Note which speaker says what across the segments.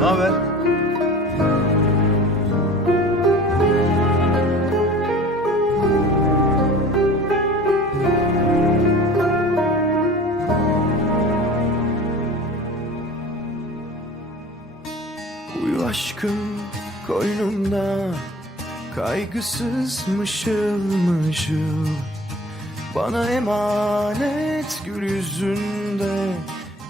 Speaker 1: Haber?
Speaker 2: Uyu aşkım koynumda Kaygısız mışıl. Mışıl Bana emanet gül yüzünde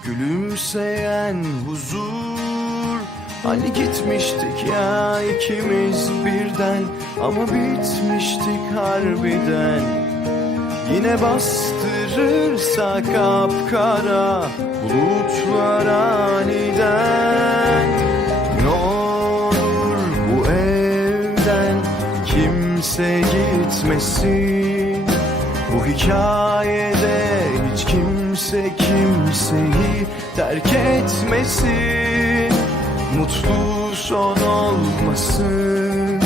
Speaker 2: Gülümseyen huzur. Hani gitmiştik ya ikimiz birden Ama bitmiştik harbiden. Yine bastırırsa kapkara Bulutlar gitmesin Bu hikayede hiç kimse kimseyi terk etmesin. Mutlu son olmasın.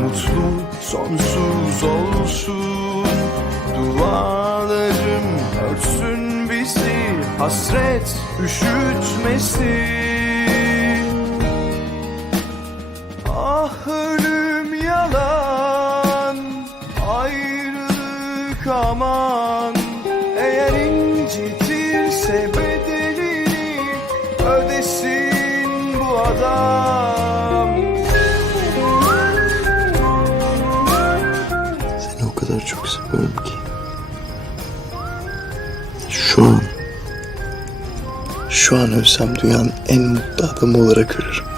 Speaker 2: Mutlu sonsuz olsun. Dualarım örtsün bizi Hasret üşütmesin aman Eğer incitirse bedelini Ödesin bu adam
Speaker 3: Seni o kadar çok seviyorum ki. Şu an, şu an ölsem dünyanın en mutlu adamı olarak ölürüm.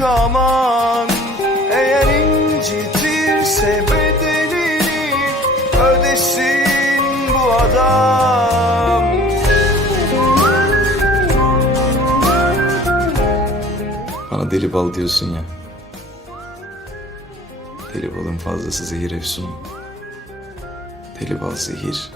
Speaker 2: aman Eğer incitirse bedelini Ödesin bu adam
Speaker 4: Bana deli bal diyorsun ya. Deli balın fazlası zehir efsun. Deli bal zehir.